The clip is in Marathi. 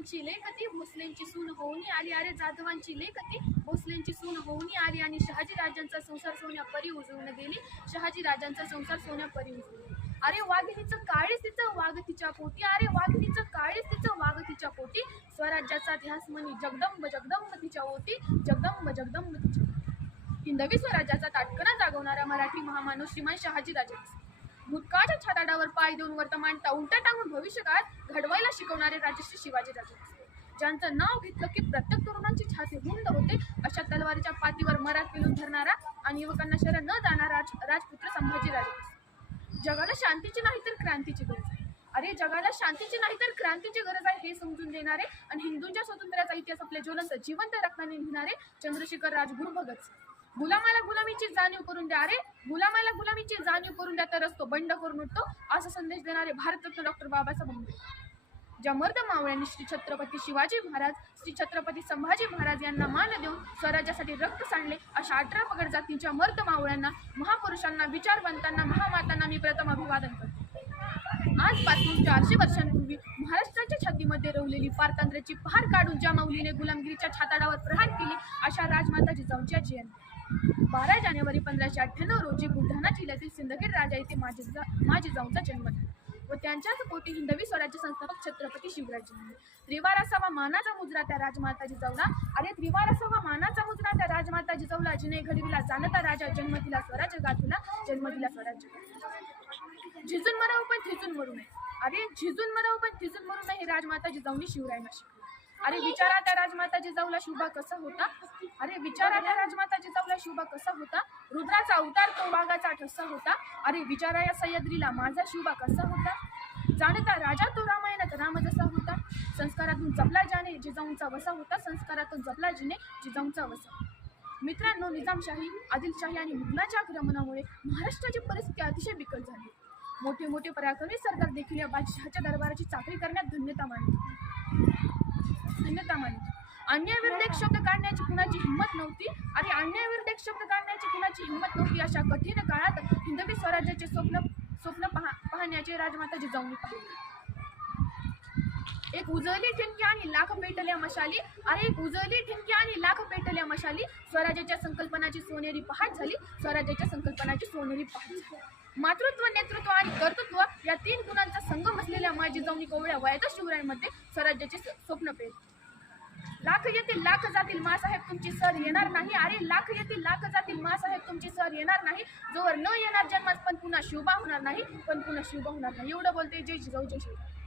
जाधवांची लेखती भोसलेंची सून होऊन आली, अरे जाधवांची लेखती भोसलेंची सून होऊन आली, आणि शहाजी राजांचा संसार सोन्या परी उजळून गेली, शहाजी राजांचा संसार सोन्या परी उजळून गेली. अरे वाघिणीचं काळीच तिचं वाघ तिच्या पोटी, अरे वाघिणीचं काळीच तिचं वाघ तिच्या पोटी, स्वराज्याचा ध्यास म्हणी जगदंब जगदंब तिच्या ओटी, जगदंब जगदंब तिच्या ओटी. हिंदवी स्वराज्याचा ताटकणा जागवणारा मराठी महामाणूस श्रीमान शहाजी राजे. भूतकाळच्या छाताडावर पाय देऊन वर्तमान उलटा टांगून भविष्यकाळ घडवायला शिकवणारे राजश्री शिवाजी राजे. ज्यांचं नाव घेतलं की प्रत्येक तरुणांची छाती रुंद होते, अशा तलवारीच्या पाठीवर मराठ पेलून धरणारा आणि युवकांना शरण न जाणारा राजपुत्र संभाजी राजे. जगाला शांतीची नाही तर क्रांतीची गरज आहे. अरे जगाला शांतीची नाही तर क्रांतीची गरज आहे हे समजून देणारे आणि हिंदूंच्या स्वातंत्र्याचा इतिहास आपल्या ज्वलंत जिवंत रत्नाने लिहिणारे चंद्रशेखर राजगुरू भगत. गुलामाला गुलामीची जाणीव करून द्या, अरे गुलामाला गुलामीची जाणीव करून द्या तरच तो बंड करून उठतो, असा संदेश देणारे भारतरत्न डॉक्टर बाबासाहेब आंबेडकर. ज्या मर्द मावळ्यांनी श्री छत्रपती शिवाजी महाराज, श्री छत्रपती संभाजी महाराज यांना मान देऊन स्वराज्यासाठी रक्त सांडले, अशा 18 पगड जातींच्या मर्द मावळ्यांना, महापुरुषांना, विचारवंतांना, महामातांना मी प्रथम अभिवादन करतो. आजपासून 400 वर्षांपूर्वी महाराष्ट्राच्या छातीमध्ये रोवलेली पारतंत्र्याची पहार काढून ज्या माऊलीने गुलामगिरीच्या छाताडावर प्रहार केली, अशा राजमाता जिजाऊच्या जयंती 12 जानेवारी 1598 रोजी बुलढाणा जिल्ह्यातील सिंदखेड राजा येथे जिजाऊंचा जन्म झाला व त्यांच्याच पोटी हिंदवी स्वराज्य संस्थापक छत्रपती शिवरायांनी त्रिवार असावा मानाचा मुजरा त्या राजमाता जिजाऊला, अरे त्रिवार असावा मानाचा मुजरा त्या राजमाता जिजाऊला, जिने घडविला जाणता राजा, जन्म दिला स्वराज्य गाथीला, जन्म दिला स्वराज्य. झिजून मराव पण थिजून मरू नये, अरे झिजून मराव पण थिजून मरू नये हे राजमाता जिजाऊंनी शिवरायांना शिकवले. अरे विचारा त्या राजमाता जिजाऊला शुभा कसा होता, अरे विचारा त्या राजमाता जिजाऊला शुभा कसा होता, रुद्राचा अवतार तो वाघाचा ठसा होता, अरे विचारा या सह्याद्रीला माझा शुभा कसा होता, जाणता राजा तो रामायणात राम जसा होता, संस्कारातून जपला ज्याने जिजाऊंचा वसा होता, संस्कारातून जपला जिने जिजाऊंचा वसा. मित्रांनो, निजामशाही, आदिलशाही आणि मुघलांच्या आक्रमणामुळे महाराष्ट्राची परिस्थिती अतिशय बिकट झाली. मोठे मोठे पराक्रमी सरकार देखील या बादशहाच्या दरबाराची चाकरी करण्यात धन्यता मानली. अन्यायाविरुद्ध एक शब्द काढण्याची कुणाची हिंमत नव्हती, आणि अन्यायाविरुद्ध एक शब्द काढण्याची कुणाची हिंमत नव्हती. अशा कठीण काळात हिंदवी स्वराज्याचे स्वप्न पाहण्याचे राजमाता जिजाऊंनी पाहिले. एक उजळली ठिणगी आणि लाख पेटल्या मशाली, अरे एक उजळली ठिणगी आणि लाख पेटल्या मशाली, स्वराज्याच्या संकल्पनाची सोनेरी पहाट झाली, स्वराज्याच्या संकल्पनाची सोनेरी पहाट झाली. मातृत्व, नेतृत्व आणि कर्तृत्व या 3 गुणांचा संगम असलेल्या माय जिजाऊंनी कोवळ्या वयातच शिवरायांमध्ये स्वराज्याचे स्वप्न पेरले. लाख येतील लाख जातील मासाहेब तुमची सर येणार नाही, अरे लाख येतील लाख जातील मासाहेब तुमची सर येणार नाही, जोवर न येणार जन्मास पण पुन्हा शिवबा होणार नाही, पण पुन्हा शिवबा होणार नाही. एवढं बोलते जय जिजाऊ जय शिवराय.